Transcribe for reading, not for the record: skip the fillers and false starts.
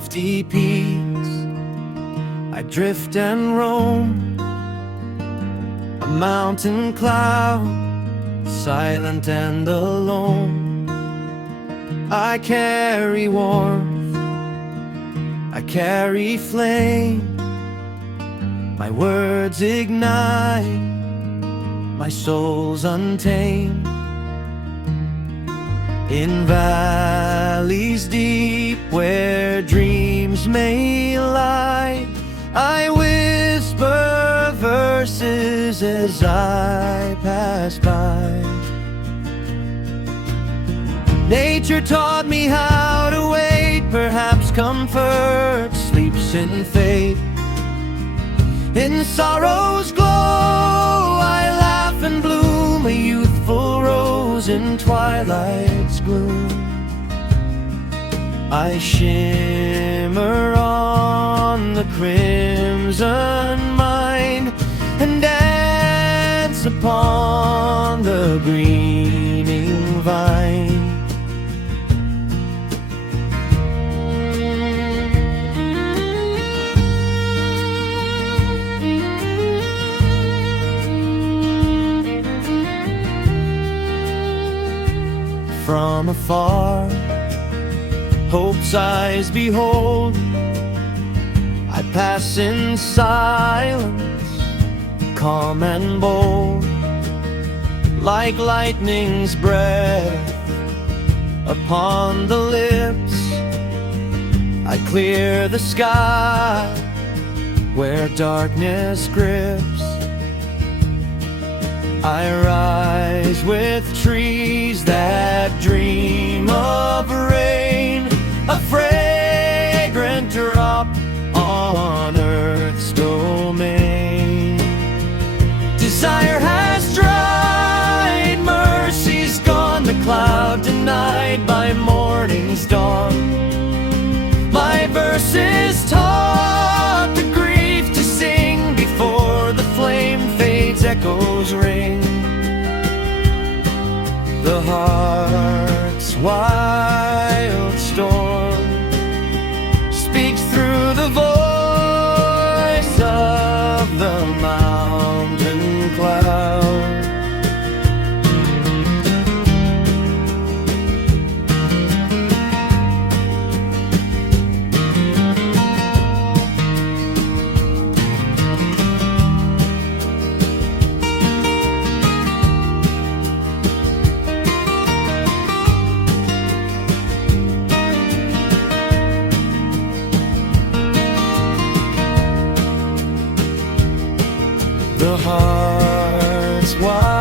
lofty peaks I drift and roam, a mountain cloud, silent and alone. I carry warmth, I carry flame, my words ignite my soul's untamed. In valleys deep where dreams may lie, I whisper verses as I pass by. Nature taught me how to wait, perhaps comfort sleeps in faith. In sorrow's glow I laugh and bloom, a youthful rose in twilight's gloom. I shimmer on the crimson mind and dance upon the greening vine. From afar, hope's eyes behold, I pass in silence, calm and bold. Like lightning's breath upon the lips, I clear the sky where darkness grips. I rise with trees that dream of rain, a fragrant drop on earth's domain. Desire has dried, mercy's gone, the cloud denied by morning's dawn. My verses taught the grief to sing before the flame fades, echoes ring. The heart's wild storm speaks through the voice of the mountain cloud. The heart's wild